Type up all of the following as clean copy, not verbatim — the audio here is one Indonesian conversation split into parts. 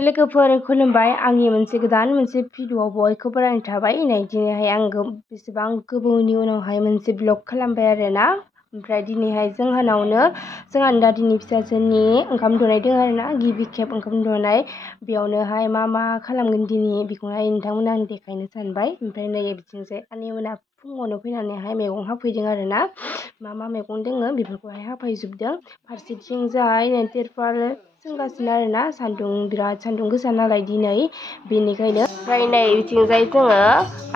लोगोफोर खुलुमबाय आंनि मोनसे गोदान मोनसे भिडिअ'आव बयखौबो बरायनाय थाबाय दिनैहाय आं बेसेबां गोबावनि उनावहाय मोनसे ब्लग खालामबाय आरोना ओमफ्राय दिनैहाय जोंहानि दादिनि फिसाजोनि ओंखाम दौनाय दङ आरोना गिबि खेब ओंखाम दौनाय बेयावनोहाय मा खालामगोन दिनै बेखौहाय नोंथांमोना आं देखायनो सानबाय ओमफ्राय नै बिथिंजाय आनैमोना फुङावनो फैनानैहाय मैगं हाफैदों आरोना मा मैगं दङ बेफोरखौहाय हाफैजोबदों फारसेथिंजाय तिरपाल सोंगासिनो आरोना बिराद सान्दुं गोसा नालाय दिनै बेनिखायनो ओमफ्राय नै बिथिंजाय जोङो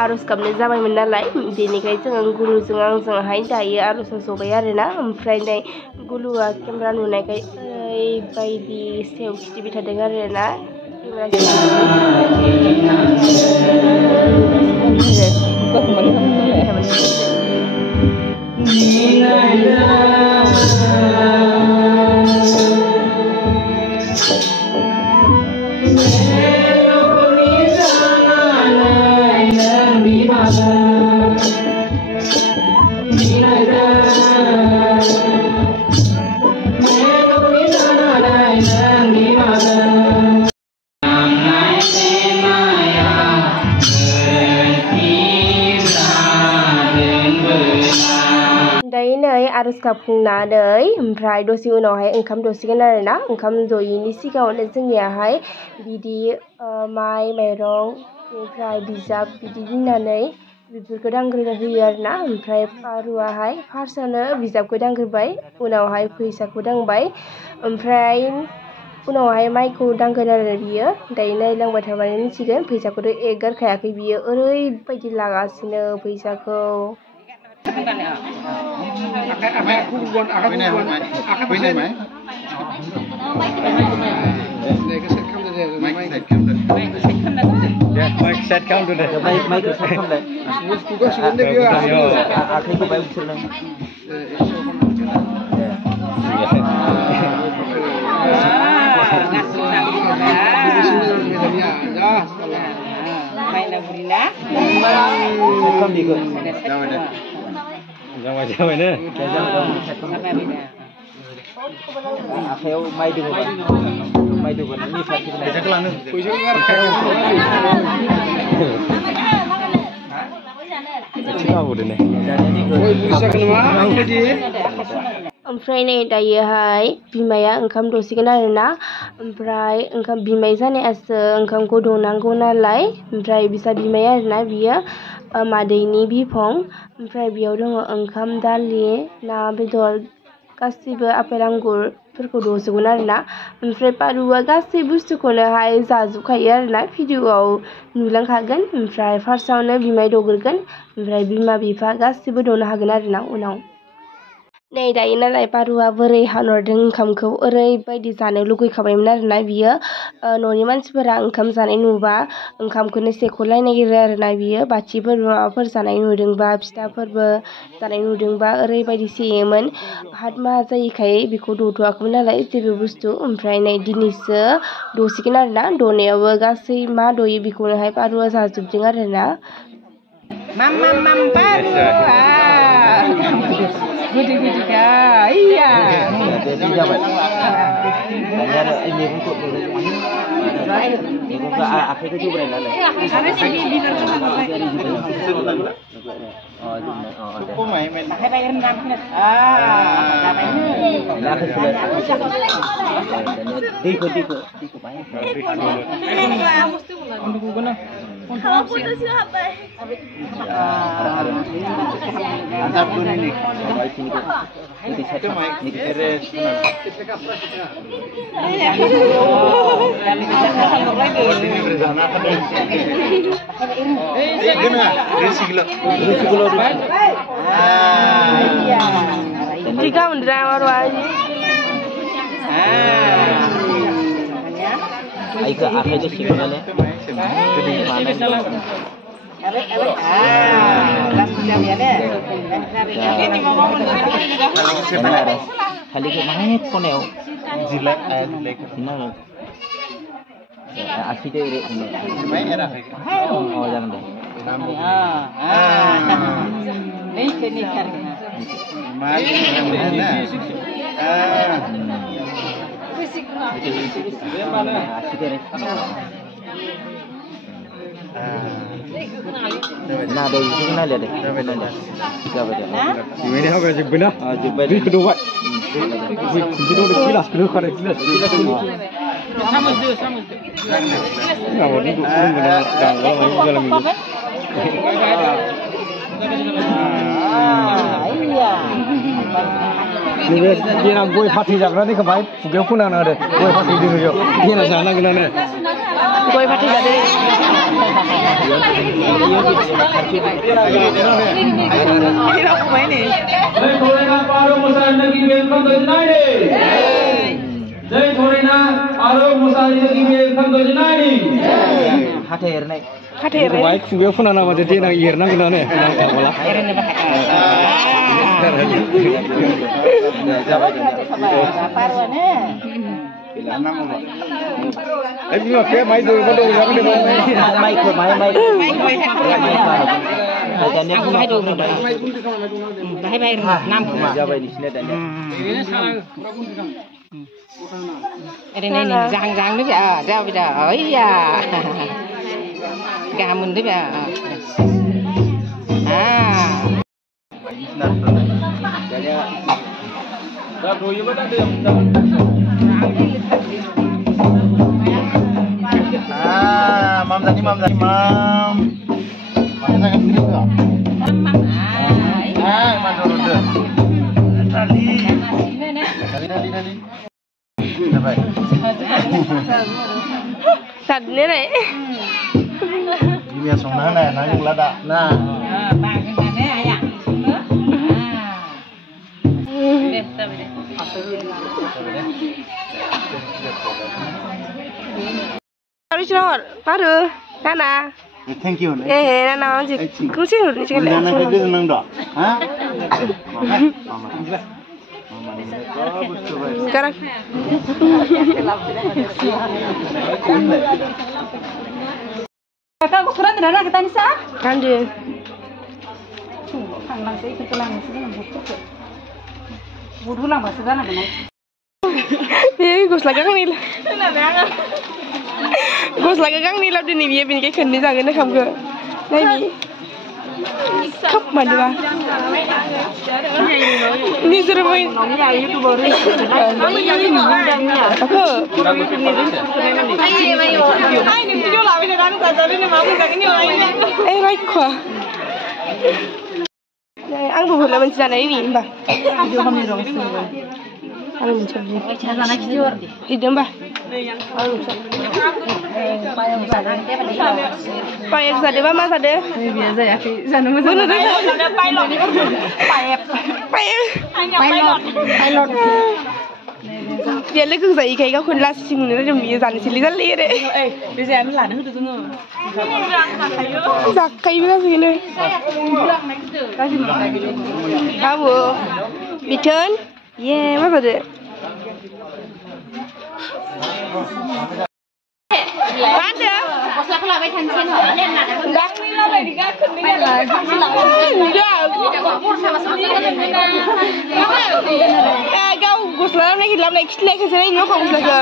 आर'ज गाबनो जाबायमोन नालाय बेनिखाय जोङो गुरुजों आंजोंहाय दायो आर'जआव जबाय आरोना ओमफ्राय नै गुलुआ केमेरा नुनायखाय ओरैबायदि सेव खिथिबाय थादों आरोना दायो नै आर'ज गाबखांनानै ओमफ्राय दसे उनावहाय ओंखाम दौसिगोन आरोना ओंखाम दौयैनि सिगाङावनो जोंनियाहाय बिदि माइ माइरं बेनिफ्राय बिजाब बिदि दोननानै बेफोरखौ दांग्रोनो होयो आरोना ओमफ्राय पारुआहाय फार्स्टआवनो बिजाबखौ दांग्रोबाय उनावहाय फैसाखौ दांबाय ओमफ्राय उनावहाय माइखौ दांगोन आरो बियो दायो नायलांबाय थाबानो मिथिगोन फैसाखौथ' एगारखायाखै बियो ओरैबायदि लागासिनो फैसाखौ आखायाव माइ दोबोन फैसाखौ लानो ओमफ्राय नै दायोहाय बिमाया ओंखाम दौसिगोन आरोना ओमफ्राय बिमाय जानायासो ओंखामखौ दौनांगौ नालाय ओमफ्राय बिसा बिमाया आरोना बियो मादैनि बिफं ओमफ्राय बेयाव दङ ओंखाम दालि ना बेदर गासिबो आपेल आंगुरफोरखौ दौजोबगोन आरोना ओमफ्राय पारुआ गासै बुस्थुखौनोहाय जाजोबखायो आरोना भिडिअ'आव नुलांखागोन ओमफ्राय फार्स्टआवनो बिमाय दौग्रोगोन ओमफ्राय बिमा बिफा गासिबो दौनो हागोन आरोना उनाव नै दायो नालाय पारुआ बोरै हानहरदों ओंखामखौ ओरैबायदि जानो लुगैखाबायमोन आरोना बियो न'नि मानसिफोरा ओंखाम जानाय नुबा ओंखामखौनो सेख'लायनो नागिरो आरोना बियो बाथिफोर माबाफोर जानाय नुदोंबा फिथाफोरबो जानाय नुदोंबा ओरैबायदि सेयोमोन हातमा जायैखाय बेखौ दौथ'वाखैमोन नालाय जेबो बुस्थु ओमफ्राय नै दिनैसो दौसिगोन आरोना दौनायावबो गासै मा दौयो बेखौनोहाय पारुआ जाजोबदों आरोना Tiga menderang orang Aika akhirnya signalnya. Kali ke mana koneo? Zilek, zilek. Asli deh ini. Oh jangan deh. Ini karena. Nah, dari itu kenal ya deh. Siapa dia? Ini apa sih benar? Ini kedua. Ini udah kilas, kedua kali kilas. Sama itu. Nggak mau duduk benar. Dalam ini. Iya. Ini nak boy party jaga ni kebaik. Sudah pun ada deh. Boy party di sini. Ini nak sana kena ni. Boy party jaga. जय थोरेना पारो मुसा नगी बेखम दजनाडी जय थोरेना पारो मुसा नगी बेखम दजनाडी Hati erna. Kebaik sudah pun ada macam dia nak irna kena ni. Ini macam mai tu, betul tak ni mai. Jangan aku mai tu. Baik nam. Siapa di sini dan? Ini jang tu ya, jauh dah. Oh iya. Gamun tu ya. dah doi benda ada. Mam tadi mam. Mana sangat sini tu? Mana dulu? Tali. Sampai. Sad ni deh. Ini yang song nana, nanya belada. Nah. Harus nor, baru, Nana. Thank you. Nana macam kunci ni cakap. Nana kerja senang dah. Hah? Sekarang. Kakak aku surat nana kita ni sah? Kan dia. Lang saya ikut lang sini nampak. Bodoh lang bahasa sana kan? Dia gos lagi kan ni. Gos lagi kan ni lap dia ni dia bini kayak ni jangan nak kamu ke. Lagi. Kap mana bah? Ni suruh main. Apa? Like kau. Ang bukan lah mencari sana ini, mbak. Ang mencari. Itu mbak. Payah sada, mbak mas ada. Biasa ya, sana mesti. Mana tu? Pilot. Dia lagi saya ikai kau kun last sing ni macam dia sana sili sali deh. Biasa ni lah, tu tu. Zakai bila sini. Kamu, Biton? Yeah, apa tu? Mana? Pasal aku lawai tangan hor. Dah. Kau guslam lagi lam lagi selek selek ni kau guslam ke?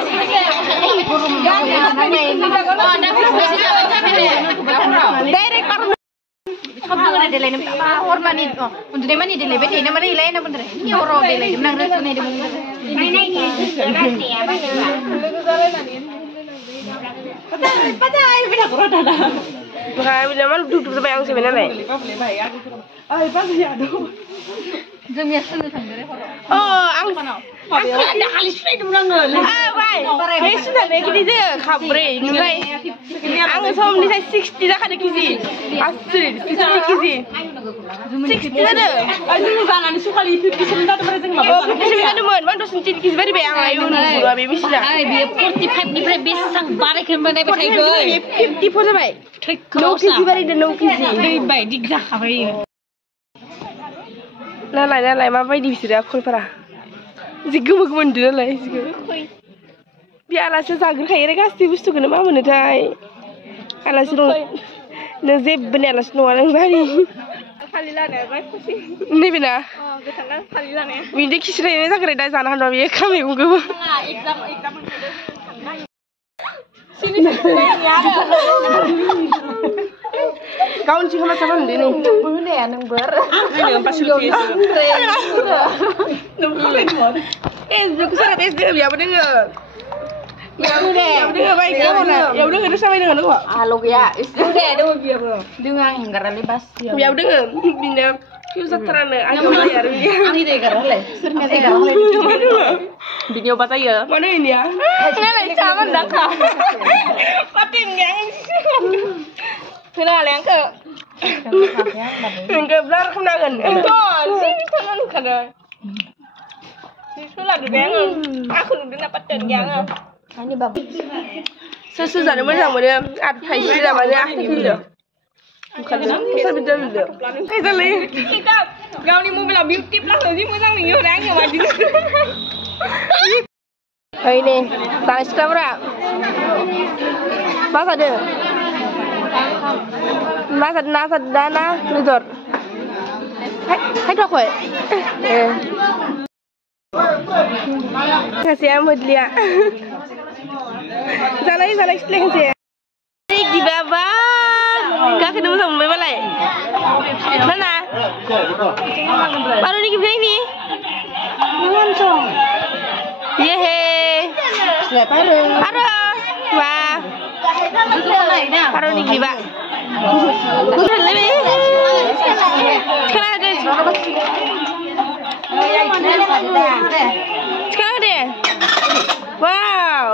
Direct parun. Kamu ada delay ni apa? Orang ni, untuk dia mana delay? Beti nama delay nama bener. Ini orang delay, menang rasa ni dia bener. Ini apa ni? Patah, bila korang dah. Bukan bila malu duduk sampai yang sebenarnya. Jom ya sini sendiri. Oh, ang Ada halis free tu berangan. baik. Ini sudah lagi dia kabre. Nilai. Ang som ni saya 60 dah ada kisi. Asli 60 kisi. 60 ada. Aduh, kan anu suka lihat di sini tak berjeng Oh, kisi ada mon. Man dosen cint kisi beri bayang ayu nuru abi misla. Ay, dia 45 ni beres sang balik ke mana Kau bekai ni 50 pun sampai. No kisi beri dan no kisi. Baik, digzah apa ini? Nalai, apa di sini aku lupa. Jika mau dulu lah, biar alasnya sagar kaya reka sih bustu kena mana dah. Alasnya nazib benar alasnya orang bari. नैबे ना बिदि खिस्रायनाय जाग्रा दा जानो हानो बे खाम मैगंखौबो गावनि सिगां मा साबा होनदे नै होनाया नोंबो होनो पासुलि ए जोंखौ सारा बेस दे बियाबो दोङो बियाबो दोङो बाय गावना बियाबो दोङो दसा बाय दोङो नोंखौ आल' गैया एसे दोङो बियाबो दोङो आं हेंगारनानै बास बियाबो दोङो बिनो फिउ जाथारानो आं जायो आरो आंनि दै गारहरलाय सोरनि दै गारहरलाय भिडिअ बाजायो मानो इनिया नालाय सामान दाखा पाटिन gang होनालाय आंखौ नोंखौ ब्लार खालामनांगोन enggak sih tangan kada soalnya gang aku नुदोंना पाटिन gang ini bagus susu जानो मोजां मोनो आरो थाइसे जाबानो आखाइ फैयो bukan pasal beda beda kayak tadi kita gauni mobil beauty plus sih मोजां nih orang yang maju ini tangis kamera mas ada nasa dana nidor hai dok koi kasih amat lihat salah explain sih di bawah gak ketemu sama Mbak Balai mana baru nih gimana ini langsung yehe aduh wah baru nih gimana kusen lebih sekarang deh wow